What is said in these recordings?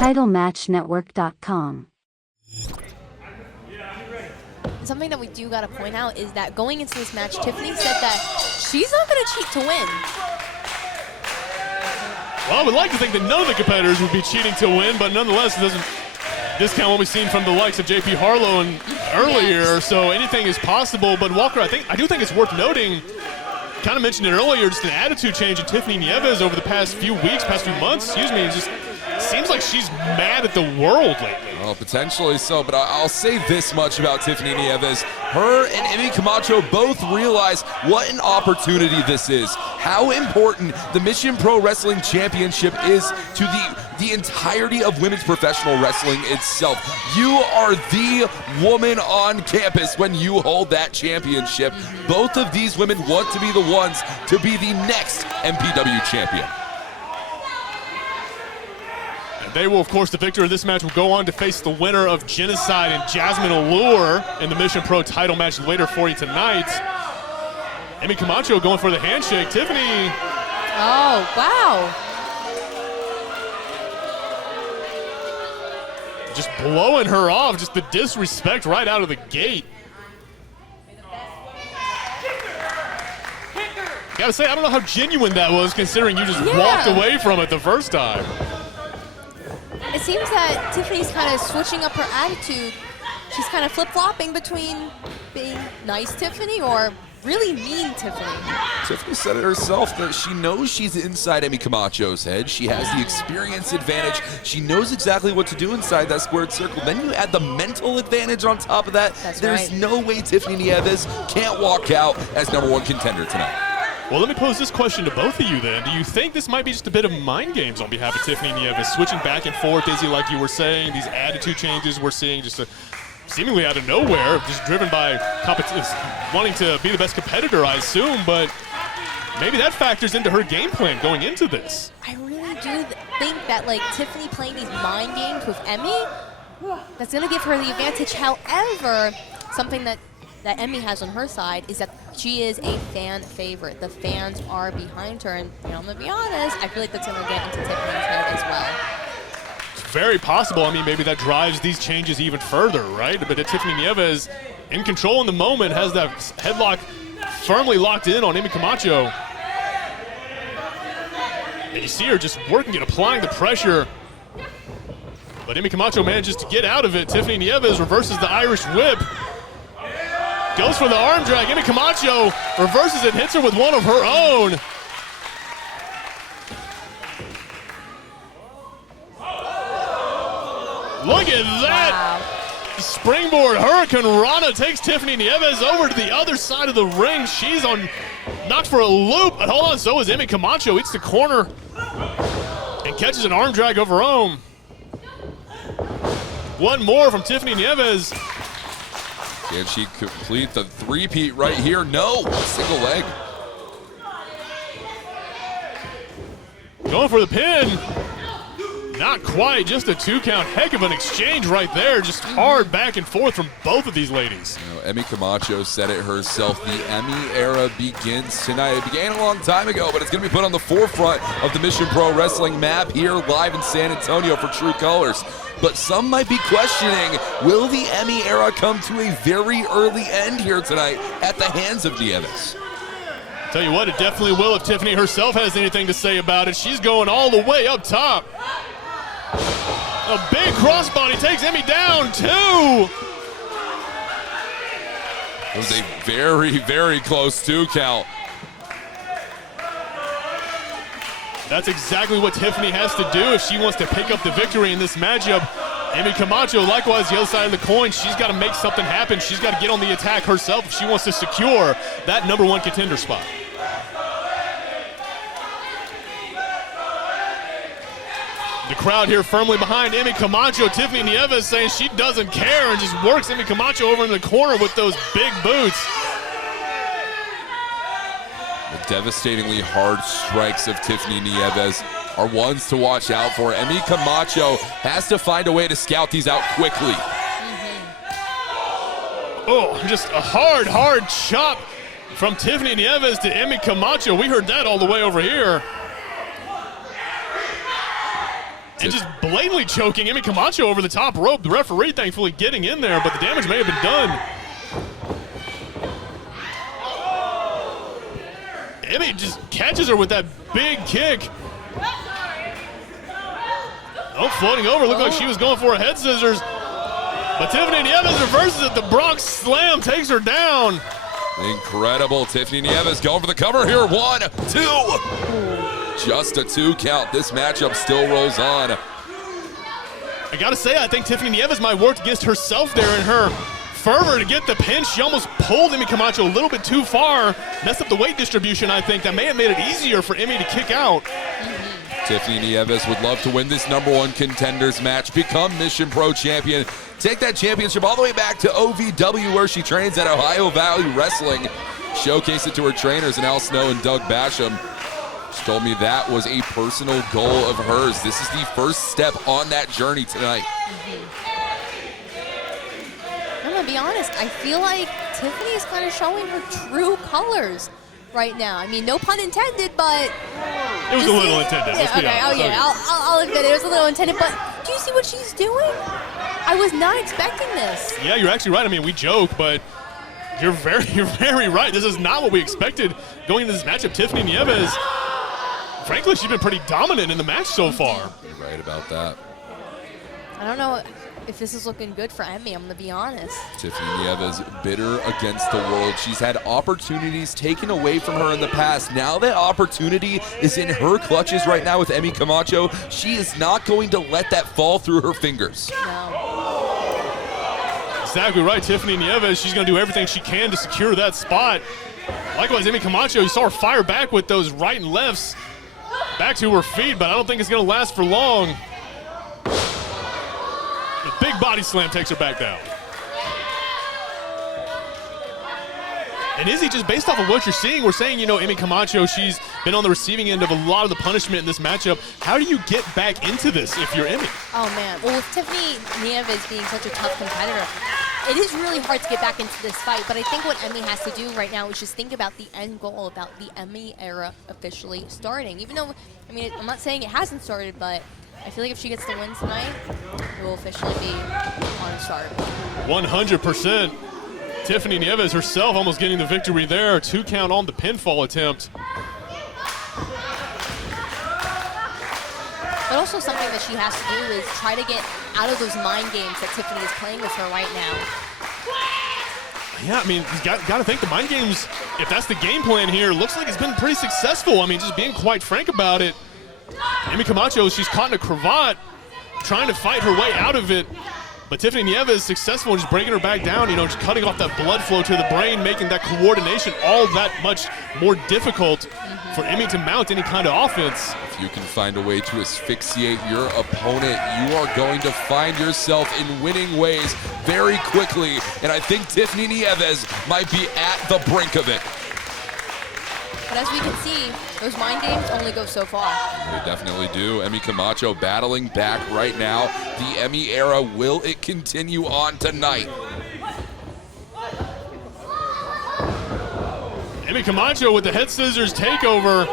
TitleMatchNetwork.com. Something that we do got to point out is that going into this match, Tiffany said that she's not going to cheat to win. Well, I would like to think that none of the competitors would be cheating to win, but nonetheless, it doesn't discount what we've seen from the likes of JP Harlow and earlier, so anything is possible. But Walker, I do think it's worth noting, kind of mentioned it earlier, just an attitude change in Tiffany Nieves over the past few months, it just seems like she's mad at the world lately. Well, potentially so, but I'll say this much about Tiffany Nieves. Her and Emmy Camacho both realize what an opportunity this is, how important the Mission Pro Wrestling Championship is to the entirety of women's professional wrestling itself. You are the woman on campus when you hold that championship. Both of these women want to be the ones to be the next MPW champion. They will, of course, the victor of this match will go on to face the winner of Genocide and Jasmine Allure in the Mission Pro title match later for you tonight. Emmy Camacho going for the handshake. Tiffany. Oh, wow. Just blowing her off, just the disrespect right out of the gate. Gotta say, I don't know how genuine that was considering you just walked away from it the first time. It seems that Tiffany's kind of switching up her attitude. She's kind of flip-flopping between being nice Tiffany or really mean Tiffany. Tiffany said it herself that she knows she's inside Emmy Camacho's head. She has the experience advantage. She knows exactly what to do inside that squared circle. Then you add the mental advantage on top of that. There's no way Tiffany Nieves can't walk out as #1 contender tonight. Well, let me pose this question to both of you then. Do you think this might be just a bit of mind games on behalf of Tiffany Nieves, switching back and forth, Izzy, like you were saying, these attitude changes we're seeing just seemingly out of nowhere, just driven by wanting to be the best competitor, I assume, but maybe that factors into her game plan going into this. I really do think that, like, Tiffany playing these mind games with Emmy, that's going to give her the advantage. However, something that Emmy has on her side is that she is a fan favorite. The fans are behind her, and I'm going to be honest, I feel like that's going to get into Tiffany's head as well. It's very possible. I mean, maybe that drives these changes even further, right? But Tiffany Nieves, in control in the moment, has that headlock firmly locked in on Emmy Camacho. And you see her just working and applying the pressure. But Emmy Camacho manages to get out of it. Tiffany Nieves reverses the Irish whip. Goes for the arm drag. Emmy Camacho reverses it, hits her with one of her own. Look at that. Wow. Springboard Hurricane Rana takes Tiffany Nieves over to the other side of the ring. She's knocked for a loop. But hold on, so is Emmy Camacho. Hits the corner and catches an arm drag of her own. One more from Tiffany Nieves. Can she complete the three-peat right here? No, single leg. Going for the pin. Not quite, just a 2 count. Heck of an exchange right there. Just hard back and forth from both of these ladies. Emmy Camacho said it herself. The Emmy era begins tonight. It began a long time ago, but it's going to be put on the forefront of the Mission Pro Wrestling map here live in San Antonio for True Colors. But some might be questioning, will the Emmy era come to a very early end here tonight at the hands of Nieves? Tell you what, it definitely will if Tiffany herself has anything to say about it. She's going all the way up top. A big crossbody takes Emmy down, too. It was a very, very close 2 count. That's exactly what Tiffany has to do if she wants to pick up the victory in this matchup. Emmy Camacho, likewise, the other side of the coin, she's got to make something happen. She's got to get on the attack herself if she wants to secure that #1 contender spot. The crowd here firmly behind Emmy Camacho. Tiffany Nieves saying she doesn't care and just works Emmy Camacho over in the corner with those big boots. The devastatingly hard strikes of Tiffany Nieves are ones to watch out for. Emmy Camacho has to find a way to scout these out quickly. Oh, just a hard chop from Tiffany Nieves to Emmy Camacho. We heard that all the way over here. And just blatantly choking Emmy Camacho over the top rope. The referee thankfully getting in there, but the damage may have been done. Emmy just catches her with that big kick. Oh, floating over. Looked like she was going for a head scissors. But Tiffany Nieves reverses it. The Bronx Slam takes her down. Incredible. Tiffany Nieves going for the cover here. 1, 2. Just a 2 count. This matchup still rolls on. I gotta say, I think Tiffany Nieves might work against herself there in her fervor to get the pin. She almost pulled Emmy Camacho a little bit too far. Messed up the weight distribution, I think. That may have made it easier for Emmy to kick out. Tiffany Nieves would love to win this #1 contenders match, become Mission Pro champion, take that championship all the way back to OVW where she trains at Ohio Valley Wrestling, showcase it to her trainers in Al Snow and Doug Basham. She told me that was a personal goal of hers. This is the first step on that journey tonight. I'm gonna be honest, I feel like Tiffany is kind of showing her true colors right now. I mean, no pun intended, but it was a little intended. Let's be honest. Oh yeah, I'll admit it was a little intended. But do you see what she's doing? I was not expecting this. Yeah, you're actually right. I mean, we joke, but you're very right. This is not what we expected going into this matchup. Tiffany Nieves, frankly, she's been pretty dominant in the match so far. You're right about that. I don't know if this is looking good for Emmy, I'm going to be honest. Tiffany Nieves bitter against the world. She's had opportunities taken away from her in the past. Now that opportunity is in her clutches right now with Emmy Camacho. She is not going to let that fall through her fingers. No. Exactly right. Tiffany Nieves, she's going to do everything she can to secure that spot. Likewise, Emmy Camacho, you saw her fire back with those right and lefts back to her feet, but I don't think it's going to last for long. The big body slam takes her back down. And Izzy, just based off of what you're seeing, we're saying, you know, Emmy Camacho, she's been on the receiving end of a lot of the punishment in this matchup. How do you get back into this if you're Emmy? Oh, man. Well, with Tiffany Nieves being such a tough competitor, it is really hard to get back into this fight. But I think what Emmy has to do right now is just think about the end goal, about the Emmy era officially starting. Even though, I mean, I'm not saying it hasn't started, but I feel like if she gets the win tonight, it will officially be on a start. 100%. Tiffany Nieves herself almost getting the victory there. 2 count on the pinfall attempt. But also something that she has to do is try to get out of those mind games that Tiffany is playing with her right now. Yeah, I mean, you got to think the mind games, if that's the game plan here, looks like it's been pretty successful. I mean, just being quite frank about it. Emmy Camacho, she's caught in a cravat, trying to fight her way out of it. But Tiffany Nieves is successful in just breaking her back down, you know, just cutting off that blood flow to the brain, making that coordination all that much more difficult for Emmy to mount any kind of offense. If you can find a way to asphyxiate your opponent, you are going to find yourself in winning ways very quickly. And I think Tiffany Nieves might be at the brink of it. But as we can see, those mind games only go so far. They definitely do. Emmy Camacho battling back right now. The Emmy era, will it continue on tonight? Emmy Camacho with the head scissors takeover.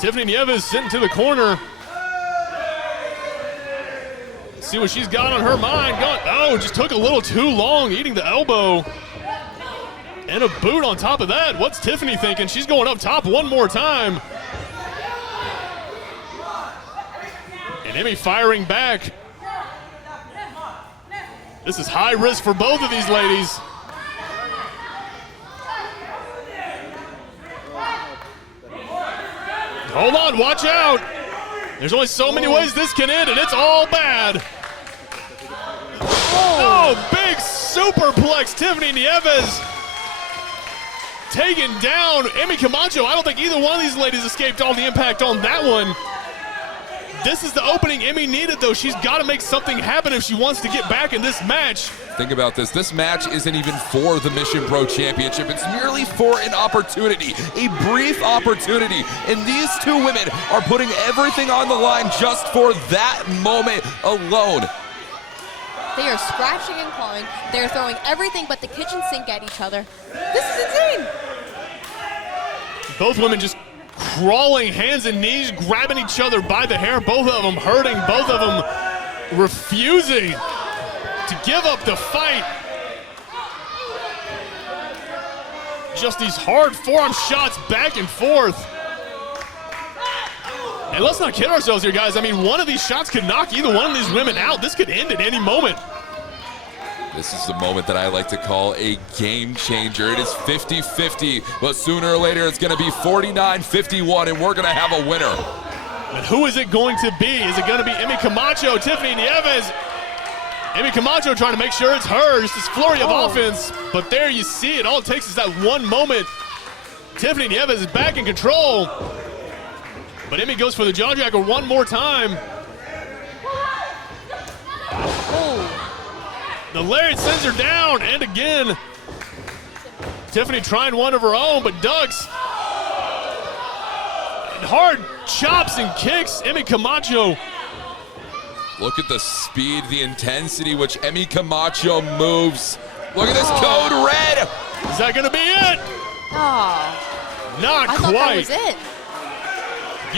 Tiffany Nieves sitting to the corner. See what she's got on her mind. Oh, just took a little too long, eating the elbow. And a boot on top of that. What's Tiffany thinking? She's going up top one more time. And Emmy firing back. This is high risk for both of these ladies. Hold on, watch out. There's only so many ways this can end, and it's all bad. Oh, big superplex, Tiffany Nieves. Taken down. Emmy Camacho, I don't think either one of these ladies escaped all the impact on that one. This is the opening Emmy needed, though. She's got to make something happen if she wants to get back in this match. Think about this. This match isn't even for the Mission Pro Championship. It's merely for an opportunity, a brief opportunity. And these two women are putting everything on the line just for that moment alone. They are scratching and clawing. They're throwing everything but the kitchen sink at each other. This is insane. Both women just crawling, hands and knees, grabbing each other by the hair, both of them hurting, both of them refusing to give up the fight. Just these hard forearm shots back and forth. And let's not kid ourselves here, guys. I mean, one of these shots could knock either one of these women out. This could end at any moment. This is the moment that I like to call a game changer. It is 50-50, but sooner or later it's going to be 49-51, and we're going to have a winner. And who is it going to be? Is it going to be Emmy Camacho, Tiffany Nieves? Emmy Camacho trying to make sure it's hers, this flurry of offense. But there you see it. All it takes is that one moment. Tiffany Nieves is back in control. But Emmy goes for the jawjacker one more time. The lariat sends her down, and again, Tiffany trying one of her own, but ducks. And hard chops and kicks, Emmy Camacho. Look at the speed, the intensity which Emmy Camacho moves. Look at this code red. Is that gonna be it? Oh, Not I quite. thought that was it.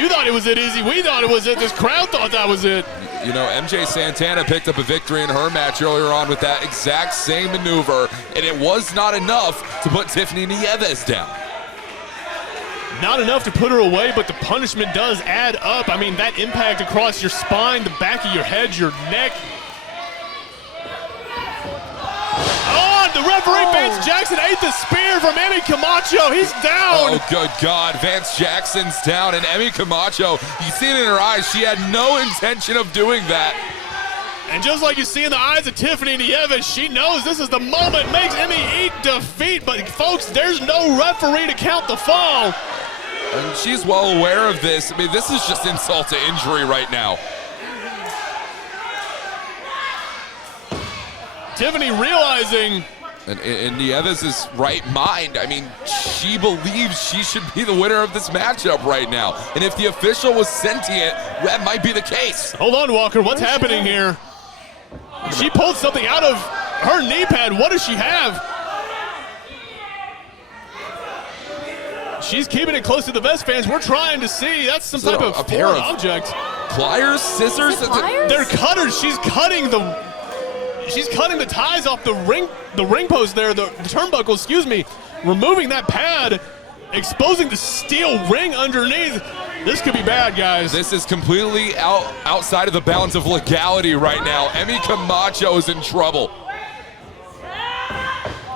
You thought it was it, Izzy. We thought it was it. This crowd thought that was it. You know, MJ Santana picked up a victory in her match earlier on with that exact same maneuver, and it was not enough to put Tiffany Nieves down. Not enough to put her away, but the punishment does add up. I mean, that impact across your spine, the back of your head, your neck. Oh, the referee, Vance Jackson, ate the spear from Emmy Camacho. He's down. Oh, good God. Vance Jackson's down, and Emmy Camacho, you see it in her eyes. She had no intention of doing that. And just like you see in the eyes of Tiffany Nieves, she knows this is the moment, makes Emmy eat defeat. But, folks, there's no referee to count the fall. And she's well aware of this. I mean, this is just insult to injury right now. Tiffany realizing. And in Nieves' right mind, I mean, she believes she should be the winner of this matchup right now. And if the official was sentient, that might be the case. Hold on, Walker. What's happening here? She pulled something out of her knee pad. What does she have? She's keeping it close to the vest, fans. We're trying to see. That's some type of pair of object. Pliers, scissors? Is it pliers? They're cutters. She's cutting the ties off the ring post there, the turnbuckle, excuse me. Removing that pad, exposing the steel ring underneath. This could be bad, guys. This is completely outside of the bounds of legality right now. Emmy Camacho is in trouble.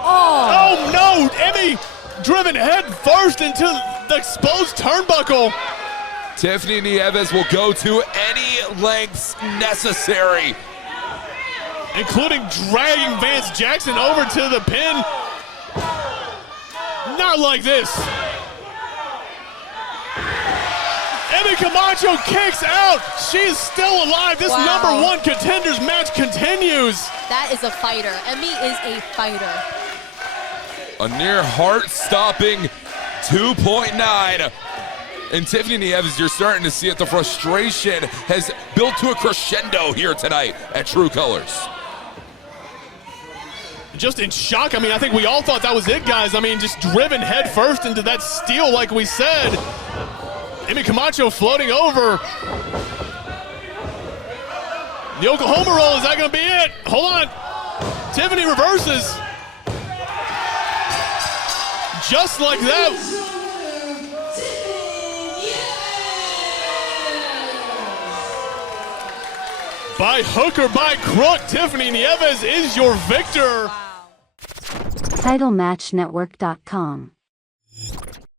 Oh no, Emmy driven head first into the exposed turnbuckle. Tiffany Nieves will go to any lengths necessary, including dragging Vance Jackson over to the pin. Not like this. Emmy Camacho kicks out. She is still alive. This number one contenders match continues. That is a fighter. Emmy is a fighter. A near heart-stopping 2.9. And Tiffany Nieves, you're starting to see it. The frustration has built to a crescendo here tonight at True Colors. Just in shock. I mean, I think we all thought that was it, guys. I mean, just driven head first into that steel, like we said. Emmy Camacho floating over. The Oklahoma roll, is that going to be it? Hold on. Tiffany reverses. Just like that. By hook or by crook, Tiffany Nieves is your victor. TitleMatchNetwork.com